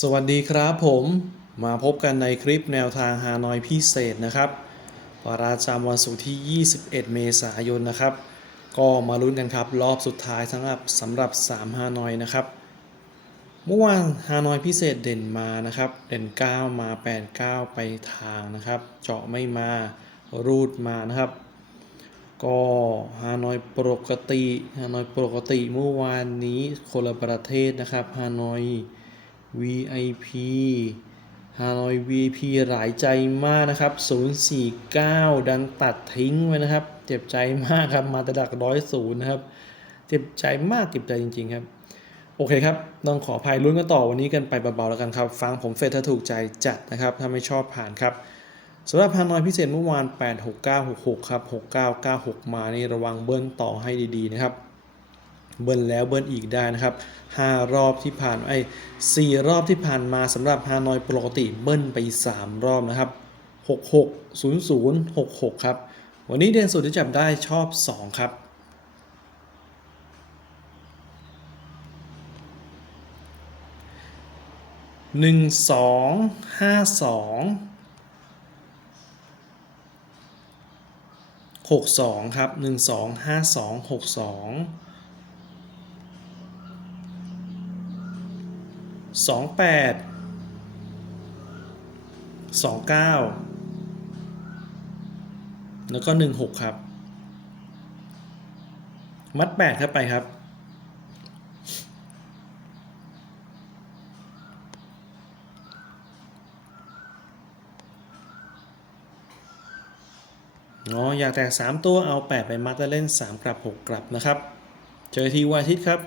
สวัสดีครับผมมาพบกันในคลิปแนวทางฮานอยพิเศษนะครับประจำวันศุกร์ที่ 21 เมษายนนะครับ ก็มาลุ้นกันครับ รอบสุดท้ายสำหรับสำหรับ 3 ฮานอยนะครับ เมื่อวานฮานอยพิเศษเด่นมานะครับ เด่น 9 มา 8 9 ไปทางนะครับ เจาะไม่มารูดมานะครับ ก็ฮานอยปกติฮานอยปกติเมื่อวานนี้คนละประเทศนะครับฮานอย VIP ฮานอย VIP หลายใจมากนะครับ 049 ดันตัดทิ้งไว้นะครับ เจ็บใจมากครับ มาแตดักร้อยศูนย์นะครับ เจ็บใจมากเจ็บใจจริง ๆ ครับ โอเคครับ ต้องขออภัยลุ้นกันต่อวันนี้กันไปเบาๆแล้วกันครับ ฟังผมเฟซถ้าถูกใจจัดนะครับ ถ้าไม่ชอบผ่านครับสำหรับฮานอยพิเศษเมื่อวาน 86966 ครับ 6996 มานี่ระวังเบิ้ลต่อให้ดีๆนะครับ เบิ้ลแล้วเบิ้ลอีกได้นะครับ 5 รอบที่ผ่านไอ้สี่รอบที่ผ่านมาสำหรับฮานอยปกติเบิ้ลไป 3 รอบนะครับ 66 00 66 ครับ วันนี้เด่นสุดที่จับได้ชอบ 2 ครับ หนึ่งสองห้าสองหกสองครับหนึ่งสองห้าสองหกสอง สองแปดสองเก้าแล้วก็หนึ่งหกครับ มัดแปดครับไปครับ อ๋อ อยากแตก 3 ตัวเอา 8 ไปมัดแล้วเล่น 3 กลับ 6 กลับนะครับ เจอทีวันอาทิตย์ครับ